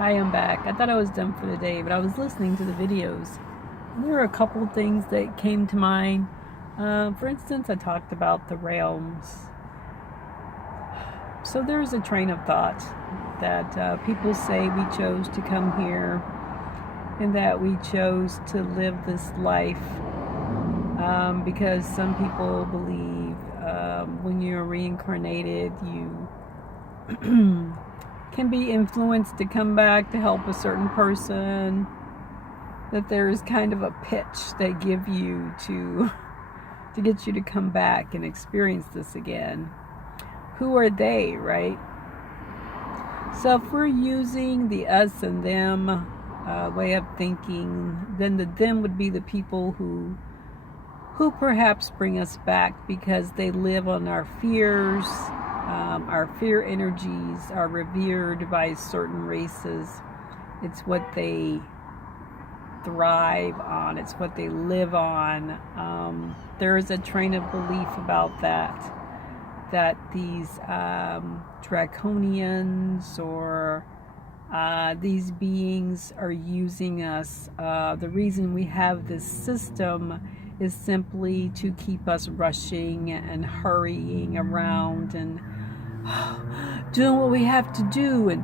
Hi, I'm back. I thought I was done for the day, but I was listening to the videos. And there were a couple of things that came to mind. For instance, I talked about the realms. So there's a train of thought that people say we chose to come here and that we chose to live this life because some people believe when you're reincarnated, you can be influenced to come back to help a certain person, that there's kind of a pitch they give you to get you to come back and experience this again. Who are they, right? So if we're using the us and them way of thinking, then the them would be the people who perhaps bring us back because they live on our fears. Our fear energies are revered by certain races. It's what they thrive on. It's what they live on. There is a train of belief about that these draconians or these beings are using us. The reason we have this system is simply to keep us rushing and hurrying around and doing what we have to do and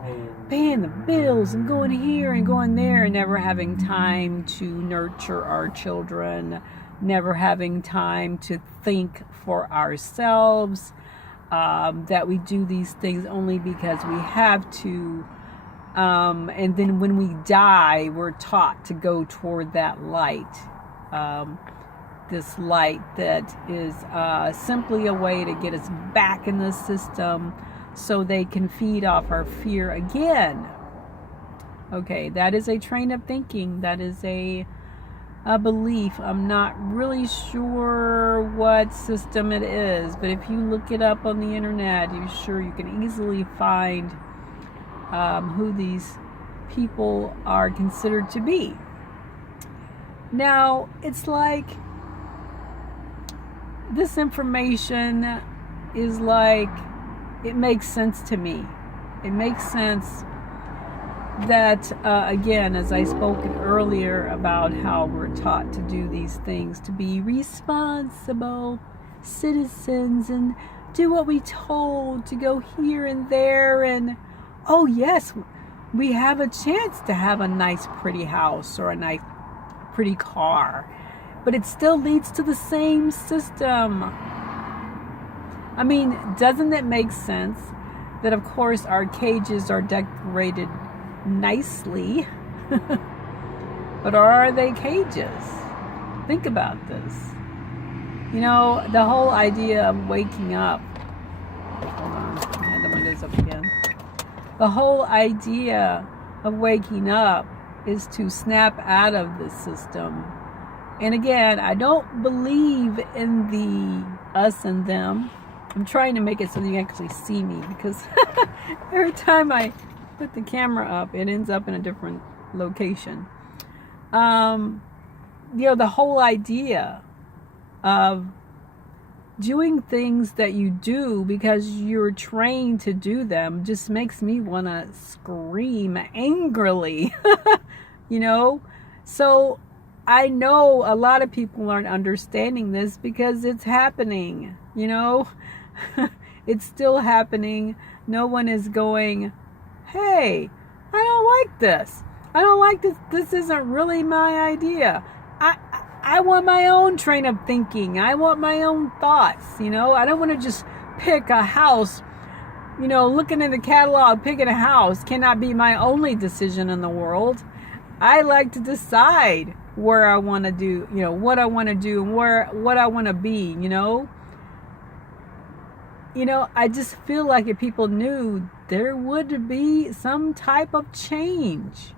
paying the bills and going here and going there and never having time to nurture our children, never having time to think for ourselves, that we do these things only because we have to. And then when we die, we're taught to go toward that light. This light that is simply a way to get us back in the system so they can feed off our fear again. Okay, that is a train of thinking. That is a belief. I'm not really sure what system it is, but if you look it up on the internet, you can easily find who these people are considered to be. Now, it's like this information is like, it makes sense to me. It makes sense that, again, as I spoke earlier about how we're taught to do these things, to be responsible citizens and do what we told, to go here and there, and oh yes, we have a chance to have a nice pretty house or a nice pretty car, but it still leads to the same system. I mean, doesn't it make sense that of course our cages are decorated nicely, but are they cages? Think about this. You know, the whole idea of waking up, hold on, I had the windows up again. The whole idea of waking up is to snap out of the system. And again, I don't believe in the us and them. I'm trying to make it so that you actually see me, because every time I put the camera up, it ends up in a different location. The whole idea of doing things that you do because you're trained to do them just makes me want to scream angrily. So I know a lot of people aren't understanding this because it's happening. It's still happening. No one is going, hey, I don't like this. I don't like this. This isn't really my idea. I want my own train of thinking. I want my own thoughts. I don't want to just pick a house. Looking in the catalog, picking a house cannot be my only decision in the world. I like to decide where I want to do, what I want to do and what I want to be, I just feel like if people knew, there would be some type of change.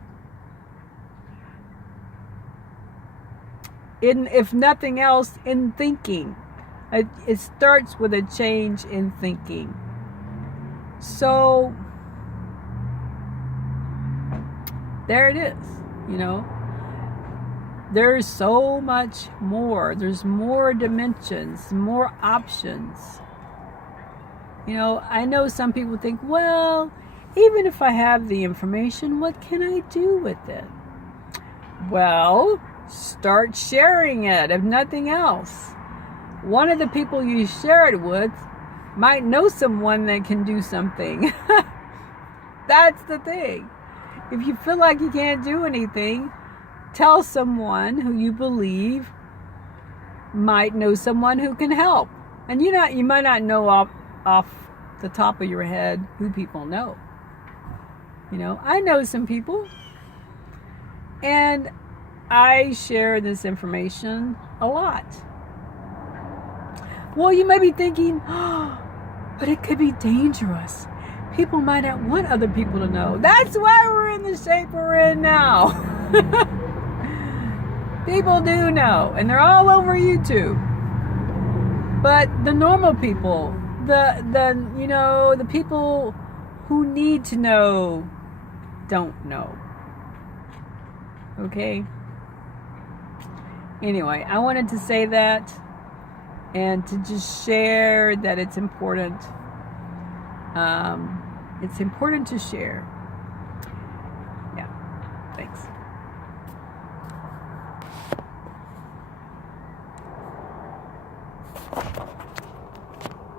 If nothing else, in thinking. It starts with a change in thinking. So there it is. There's so much more. There's more dimensions, more options. I know some people think, well, Even if I have the information, what can I do with it? Well, start sharing it, if nothing else. One of the people you share it with might know someone that can do something. That's the thing. If you feel like you can't do anything, tell someone who you believe might know someone who can help. And you might not know off the top of your head who people know. I know some people, and I share this information a lot. Well, you may be thinking, oh, but it could be dangerous. People might not want other people to know. That's why we're in the shape we're in now. People do know, and they're all over YouTube. But the normal people, the people who need to know, don't know. Okay? Anyway, I wanted to say that and to just share that it's important. It's important to share. Yeah. Thanks.